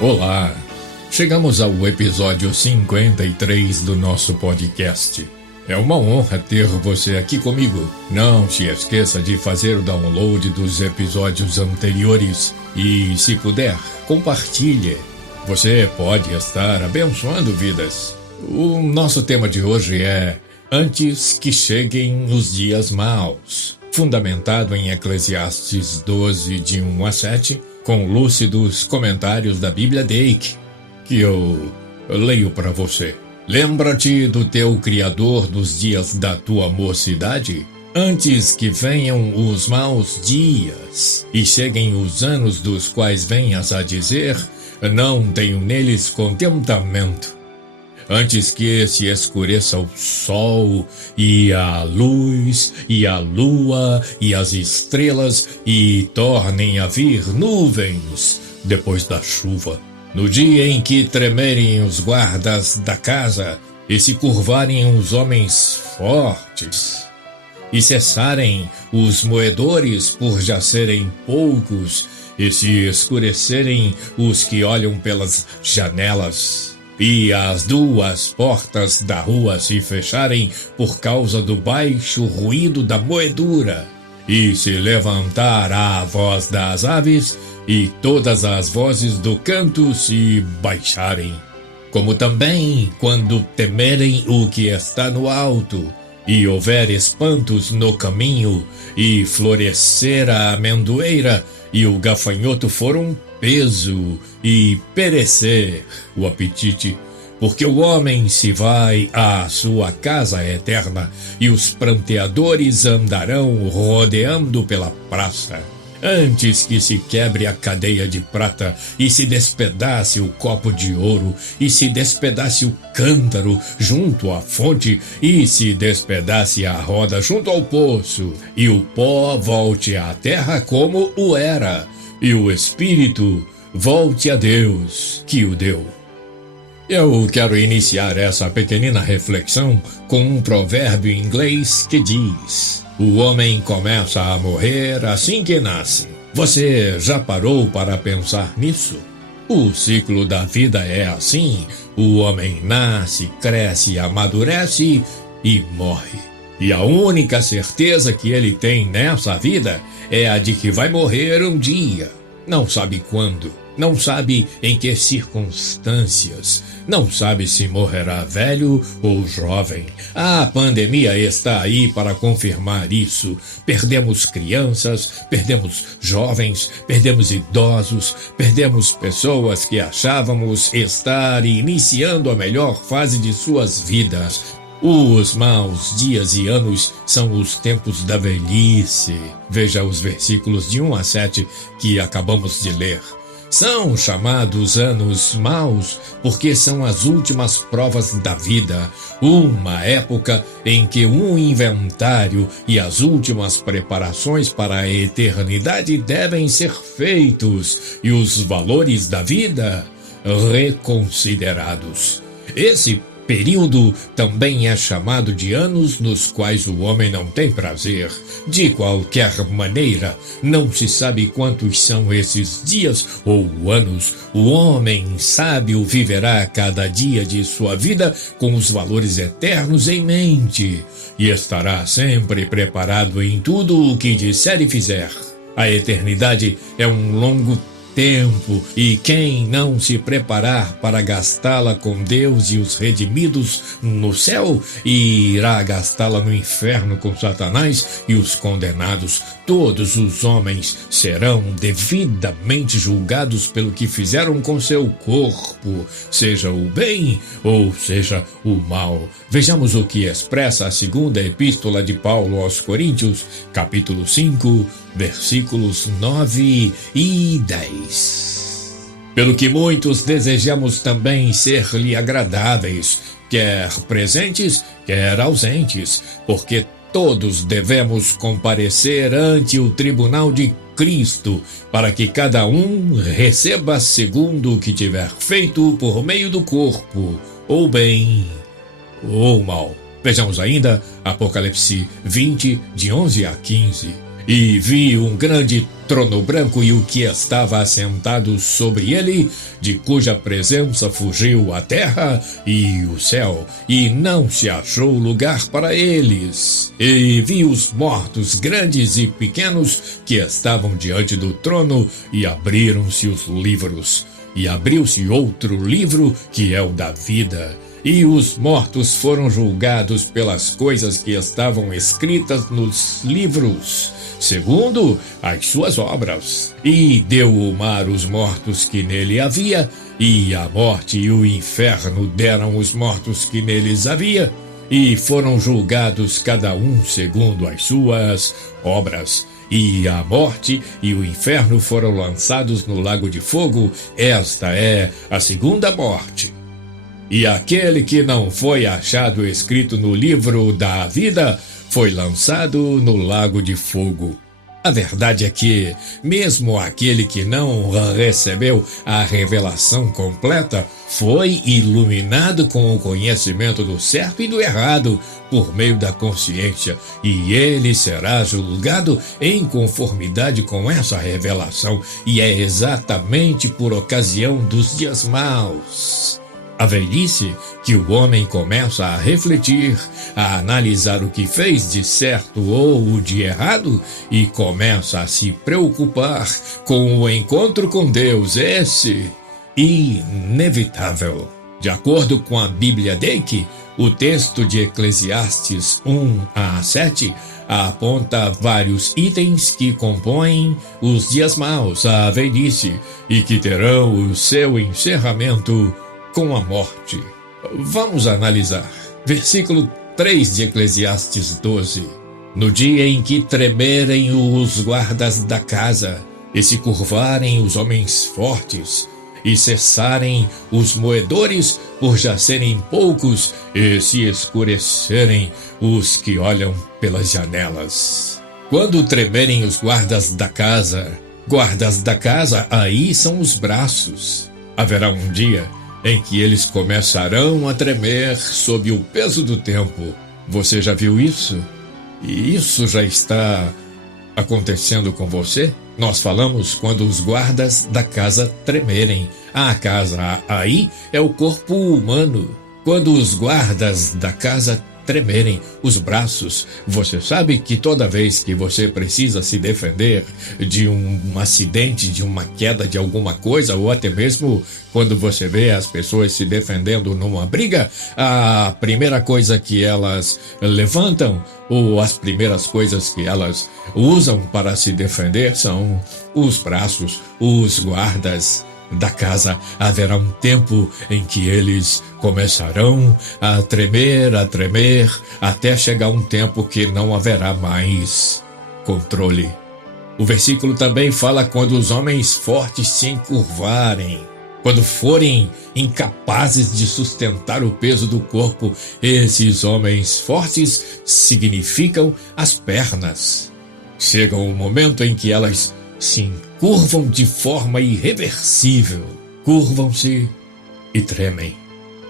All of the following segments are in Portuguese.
Olá! Chegamos ao episódio 53 do nosso podcast. É uma honra ter você aqui comigo. Não se esqueça de fazer o download dos episódios anteriores e, se puder, compartilhe. Você pode estar abençoando vidas. O nosso tema de hoje é Antes que cheguem os dias maus, fundamentado em Eclesiastes 12, de 1 a 7, com lúcidos comentários da Bíblia Dake, que eu leio para você. Lembra-te do teu Criador nos dias da tua mocidade, antes que venham os maus dias e cheguem os anos dos quais venhas a dizer, não tenho neles contentamento. Antes que se escureça o sol, e a luz, e a lua, e as estrelas, e tornem a vir nuvens depois da chuva. No dia em que tremerem os guardas da casa, e se curvarem os homens fortes, e cessarem os moedores por já serem poucos, e se escurecerem os que olham pelas janelas, e as duas portas da rua se fecharem por causa do baixo ruído da moedura, e se levantar a voz das aves, e todas as vozes do canto se baixarem. Como também quando temerem o que está no alto, e houver espantos no caminho, e florescer a amendoeira, e o gafanhoto for um peso, e perecer o apetite, porque o homem se vai à sua casa eterna, e os pranteadores andarão rodeando pela praça. Antes que se quebre a cadeia de prata, e se despedace o copo de ouro, e se despedace o cântaro junto à fonte, e se despedace a roda junto ao poço, e o pó volte à terra como o era, e o espírito volte a Deus que o deu. Eu quero iniciar essa pequenina reflexão com um provérbio inglês que diz: o homem começa a morrer assim que nasce. Você já parou para pensar nisso? O ciclo da vida é assim: o homem nasce, cresce, amadurece e morre. E a única certeza que ele tem nessa vida é a de que vai morrer um dia. Não sabe quando, não sabe em que circunstâncias, não sabe se morrerá velho ou jovem. A pandemia está aí para confirmar isso. Perdemos crianças, perdemos jovens, perdemos idosos, perdemos pessoas que achávamos estar iniciando a melhor fase de suas vidas. Os maus dias e anos são os tempos da velhice. Veja os versículos de 1 a 7 que acabamos de ler. São chamados anos maus porque são as últimas provas da vida, uma época em que um inventário e as últimas preparações para a eternidade devem ser feitos e os valores da vida reconsiderados. Esse período também é chamado de anos nos quais o homem não tem prazer. De qualquer maneira, não se sabe quantos são esses dias ou anos. O homem sábio viverá cada dia de sua vida com os valores eternos em mente e estará sempre preparado em tudo o que disser e fizer. A eternidade é um longo tempo, e quem não se preparar para gastá-la com Deus e os redimidos no céu, irá gastá-la no inferno com Satanás e os condenados. Todos os homens serão devidamente julgados pelo que fizeram com seu corpo, seja o bem ou seja o mal. Vejamos o que expressa a segunda epístola de Paulo aos Coríntios, capítulo 5, versículos 9 e 10. Pelo que muitos desejamos também ser-lhe agradáveis, quer presentes, quer ausentes, porque todos devemos comparecer ante o tribunal de Cristo, para que cada um receba segundo o que tiver feito por meio do corpo, ou bem ou mal. Vejamos ainda Apocalipse 20, de 11 a 15. E vi um grande trono branco e o que estava assentado sobre ele, de cuja presença fugiu a terra e o céu, e não se achou lugar para eles. E vi os mortos, grandes e pequenos, que estavam diante do trono, e abriram-se os livros. E abriu-se outro livro, que é o da vida. E os mortos foram julgados pelas coisas que estavam escritas nos livros, segundo as suas obras. E deu o mar os mortos que nele havia, e a morte e o inferno deram os mortos que neles havia, e foram julgados cada um segundo as suas obras. E a morte e o inferno foram lançados no lago de fogo. Esta é a segunda morte. E aquele que não foi achado escrito no livro da vida foi lançado no lago de fogo. A verdade é que, mesmo aquele que não recebeu a revelação completa, foi iluminado com o conhecimento do certo e do errado por meio da consciência, e ele será julgado em conformidade com essa revelação, e é exatamente por ocasião dos dias maus. A velhice que o homem começa a refletir, a analisar o que fez de certo ou de errado e começa a se preocupar com o encontro com Deus, esse inevitável. De acordo com a Bíblia Dake, o texto de Eclesiastes 1-7 aponta vários itens que compõem os dias maus, a velhice, e que terão o seu encerramento com a morte. Vamos analisar. Versículo 3 de Eclesiastes 12. No dia em que tremerem os guardas da casa, e se curvarem os homens fortes, e cessarem os moedores por já serem poucos, e se escurecerem os que olham pelas janelas. Quando tremerem os guardas da casa, aí são os braços. Haverá um dia em que eles começarão a tremer sob o peso do tempo. Você já viu isso? E isso já está acontecendo com você? Nós falamos quando os guardas da casa tremerem. A casa aí é o corpo humano. Quando os guardas da casa tremerem os braços, você sabe que toda vez que você precisa se defender de um acidente, de uma queda de alguma coisa, ou até mesmo quando você vê as pessoas se defendendo numa briga, a primeira coisa que elas levantam, ou as primeiras coisas que elas usam para se defender são os braços. Os guardas da casa, haverá um tempo em que eles começarão a tremer, até chegar um tempo que não haverá mais controle. O versículo também fala quando os homens fortes se encurvarem, quando forem incapazes de sustentar o peso do corpo. Esses homens fortes significam as pernas. Chega um momento em que elas se encurvam de forma irreversível, curvam-se e tremem.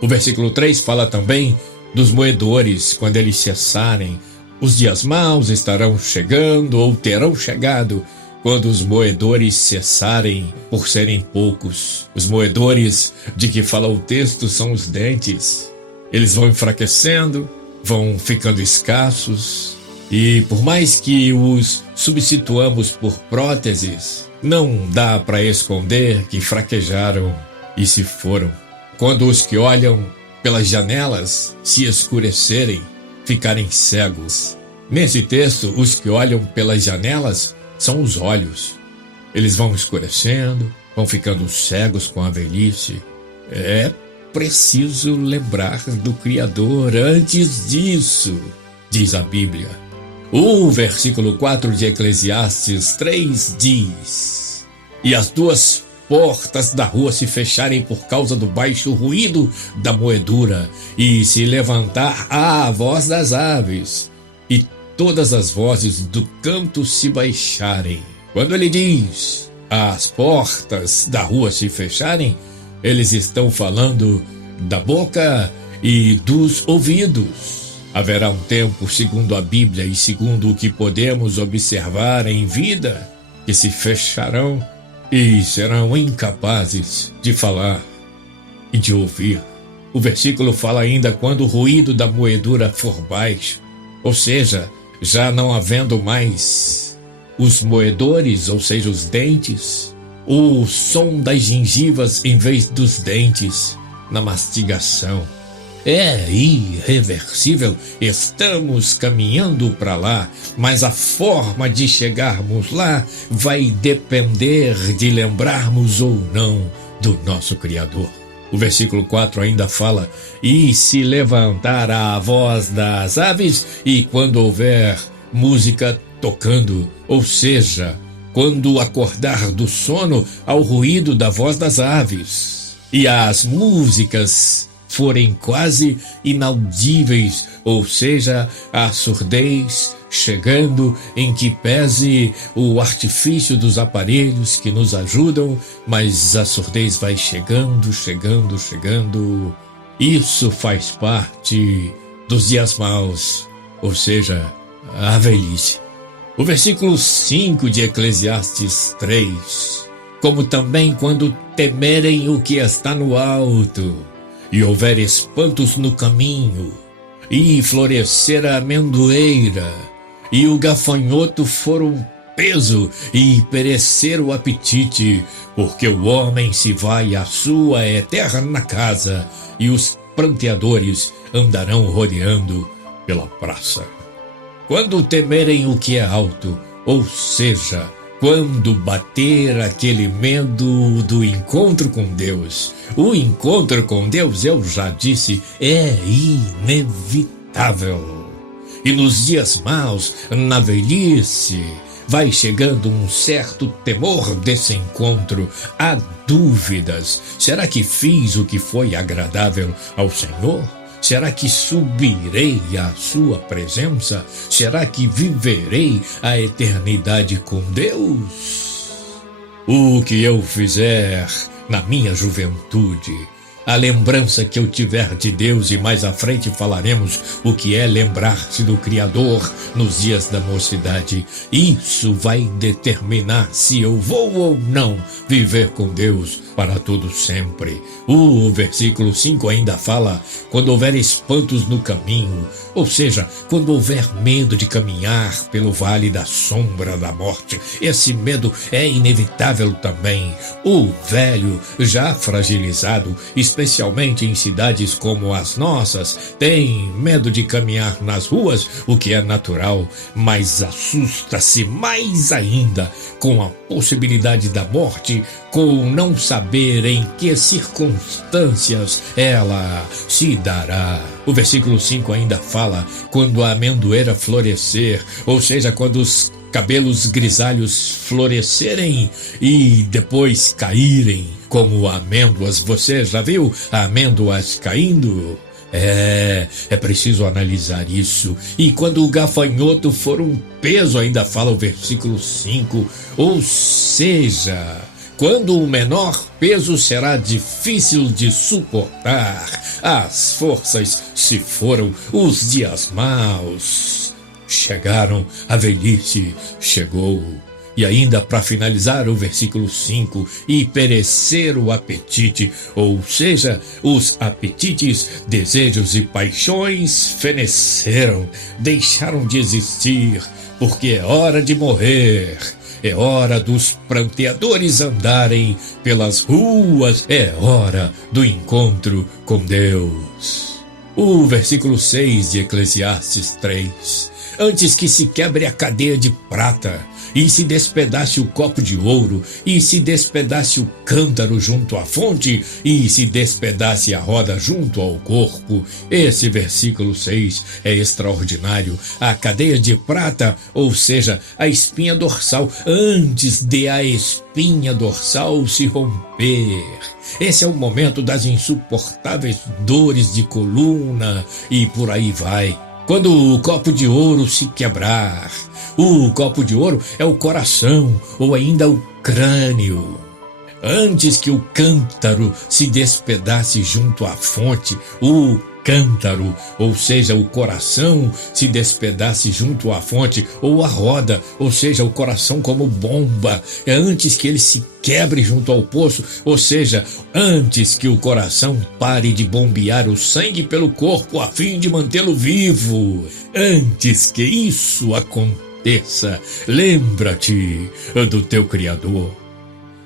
O versículo 3 fala também dos moedores. Quando eles cessarem, os dias maus estarão chegando ou terão chegado. Quando os moedores cessarem por serem poucos. Os moedores de que fala o texto são os dentes. Eles vão enfraquecendo, vão ficando escassos. E por mais que os substituamos por próteses, não dá para esconder que fraquejaram e se foram. Quando os que olham pelas janelas se escurecerem, ficarem cegos. Nesse texto, os que olham pelas janelas são os olhos. Eles vão escurecendo, vão ficando cegos com a velhice. É preciso lembrar do Criador antes disso, diz a Bíblia. O versículo 4 de Eclesiastes 3 diz: E as duas portas da rua se fecharem por causa do baixo ruído da moedura, e se levantar a voz das aves, e todas as vozes do canto se baixarem. Quando ele diz as portas da rua se fecharem, eles estão falando da boca e dos ouvidos. Haverá um tempo, segundo a Bíblia e segundo o que podemos observar em vida, que se fecharão e serão incapazes de falar e de ouvir. O versículo fala ainda quando o ruído da moedura for baixo, ou seja, já não havendo mais os moedores, ou seja, os dentes, o som das gengivas em vez dos dentes na mastigação. É irreversível, estamos caminhando para lá, mas a forma de chegarmos lá vai depender de lembrarmos ou não do nosso Criador. O versículo 4 ainda fala: e se levantar a voz das aves, e quando houver música tocando, ou seja, quando acordar do sono ao ruído da voz das aves, e as músicas forem quase inaudíveis, ou seja, a surdez chegando, em que pese o artifício dos aparelhos que nos ajudam, mas a surdez vai chegando. Isso faz parte dos dias maus, ou seja, a velhice. O versículo 5 de Eclesiastes 3, como também quando temerem o que está no alto, e houver espantos no caminho, e florescer a amendoeira, e o gafanhoto for um peso, e perecer o apetite, porque o homem se vai à sua eterna casa, e os pranteadores andarão rodeando pela praça. Quando temerem o que é alto, ou seja, quando bater aquele medo do encontro com Deus. O encontro com Deus, eu já disse, é inevitável. E nos dias maus, na velhice, vai chegando um certo temor desse encontro. Há dúvidas. Será que fiz o que foi agradável ao Senhor? Será que subirei à sua presença? Será que viverei a eternidade com Deus? O que eu fizer na minha juventude, a lembrança que eu tiver de Deus, e mais à frente falaremos o que é lembrar-se do Criador nos dias da mocidade. Isso vai determinar se eu vou ou não viver com Deus para todo sempre. O versículo 5 ainda fala: quando houver espantos no caminho, ou seja, quando houver medo de caminhar pelo vale da sombra da morte. Esse medo é inevitável também. O velho, já fragilizado, especialmente em cidades como as nossas, tem medo de caminhar nas ruas, o que é natural, mas assusta-se mais ainda com a possibilidade da morte, com não saber em que circunstâncias ela se dará. O versículo 5 ainda fala: quando a amendoeira florescer, ou seja, quando os cabelos grisalhos florescerem e depois caírem como amêndoas. Você já viu amêndoas caindo? É preciso analisar isso. E quando o gafanhoto for um peso, ainda fala o versículo 5, ou seja, quando o menor peso será difícil de suportar. As forças se foram, os dias maus chegaram, a velhice chegou. E ainda para finalizar o versículo 5, e perecer o apetite, ou seja, os apetites, desejos e paixões feneceram, deixaram de existir, porque é hora de morrer. É hora dos pranteadores andarem pelas ruas, é hora do encontro com Deus. O versículo 6 de Eclesiastes 3. Antes que se quebre a cadeia de prata, e se despedace o copo de ouro, e se despedace o cântaro junto à fonte, e se despedace a roda junto ao corpo. Esse versículo 6 é extraordinário. A cadeia de prata, ou seja, a espinha dorsal, antes de a espinha dorsal se romper. Esse é o momento das insuportáveis dores de coluna e por aí vai. Quando o copo de ouro se quebrar, o copo de ouro é o coração ou ainda o crânio. Antes que o cântaro se despedace junto à fonte, o cântaro, ou seja, o coração, se despedace junto à fonte, ou a roda, ou seja, o coração como bomba, antes que ele se quebre junto ao poço, ou seja, antes que o coração pare de bombear o sangue pelo corpo a fim de mantê-lo vivo. Antes que isso aconteça, lembra-te do teu Criador.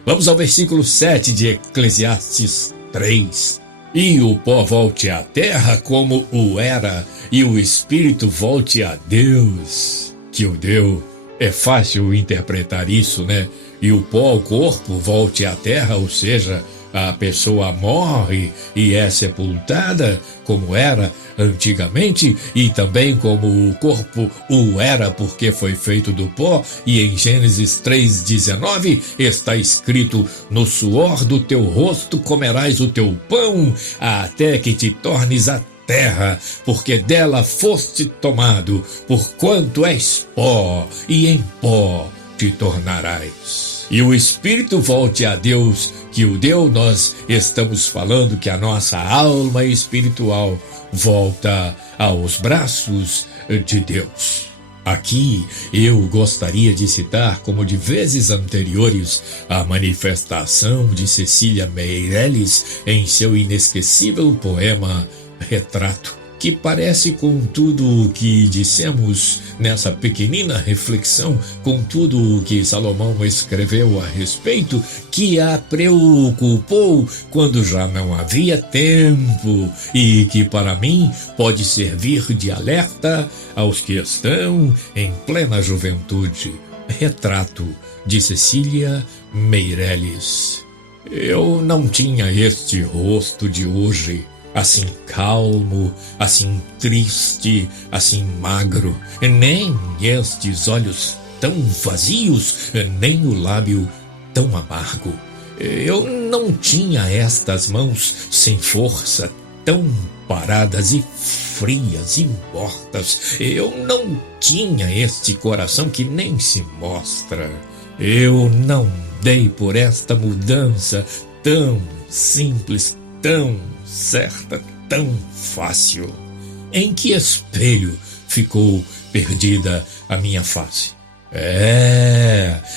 Vamos ao versículo 7 de Eclesiastes 3. E o pó volte à terra como o era, e o espírito volte a Deus, que o deu. É fácil interpretar isso, né? E o pó, o corpo, volte à terra, ou seja, a pessoa morre e é sepultada como era antigamente, e também como o corpo o era porque foi feito do pó, e em Gênesis 3:19 está escrito: no suor do teu rosto comerás o teu pão, até que te tornes a terra, porque dela foste tomado, porquanto és pó, e em pó te tornarás. E o espírito volte a Deus, que o deu. Nós estamos falando que a nossa alma espiritual volta aos braços de Deus. Aqui eu gostaria de citar, como de vezes anteriores, a manifestação de Cecília Meirelles em seu inesquecível poema Retrato, que parece com tudo o que dissemos nessa pequenina reflexão, com tudo o que Salomão escreveu a respeito, que a preocupou quando já não havia tempo, e que para mim pode servir de alerta aos que estão em plena juventude. Retrato de Cecília Meirelles. Eu não tinha este rosto de hoje, assim calmo, assim triste, assim magro, nem estes olhos tão vazios, nem o lábio tão amargo. Eu não tinha estas mãos sem força, tão paradas e frias e mortas. Eu não tinha este coração que nem se mostra. Eu não dei por esta mudança tão simples, tão certa, tão fácil. Em que espelho ficou perdida a minha face?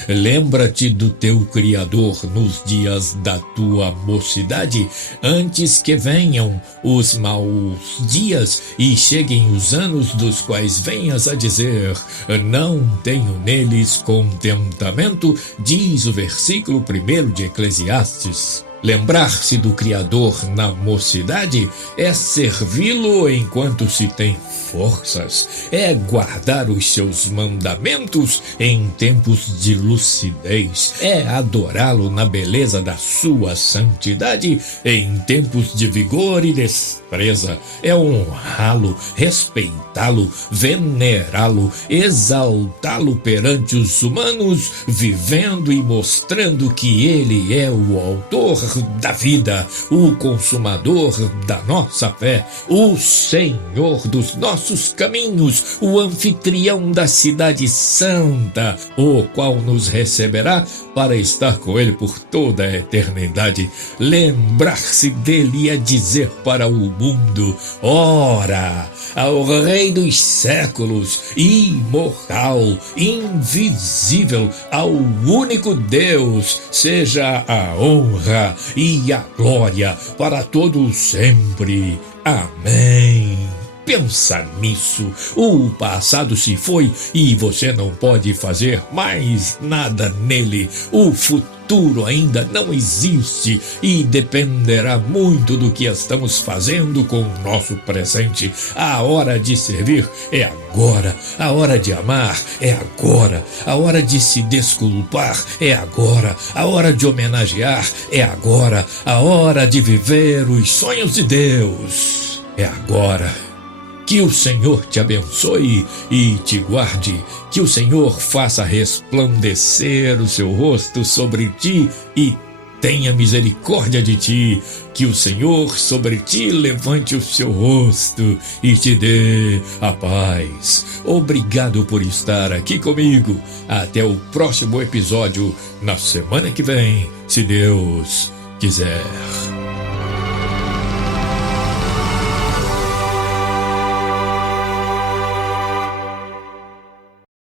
Lembra-te do teu Criador nos dias da tua mocidade, antes que venham os maus dias e cheguem os anos dos quais venhas a dizer: não tenho neles contentamento, diz o versículo 1 de Eclesiastes. Lembrar-se do Criador na mocidade é servi-lo enquanto se tem forças, é guardar os seus mandamentos em tempos de lucidez, é adorá-lo na beleza da sua santidade em tempos de vigor e destreza, é honrá-lo, respeitá-lo, venerá-lo, exaltá-lo perante os humanos, vivendo e mostrando que ele é o autor da vida, o consumador da nossa fé, o Senhor dos nossos caminhos, o anfitrião da cidade santa, o qual nos receberá para estar com ele por toda a eternidade. Lembrar-se dele é dizer para o mundo: ora ao Rei dos séculos, imortal, invisível, ao único Deus, seja a honra e a glória para todos sempre. Amém. Pensa nisso. O passado se foi e você não pode fazer mais nada nele. O futuro ainda não existe e dependerá muito do que estamos fazendo com o nosso presente. A hora de servir é agora. A hora de amar é agora. A hora de se desculpar é agora. A hora de homenagear é agora. A hora de viver os sonhos de Deus é agora. Que o Senhor te abençoe e te guarde, que o Senhor faça resplandecer o seu rosto sobre ti e tenha misericórdia de ti, que o Senhor sobre ti levante o seu rosto e te dê a paz. Obrigado por estar aqui comigo. Até o próximo episódio, na semana que vem, se Deus quiser.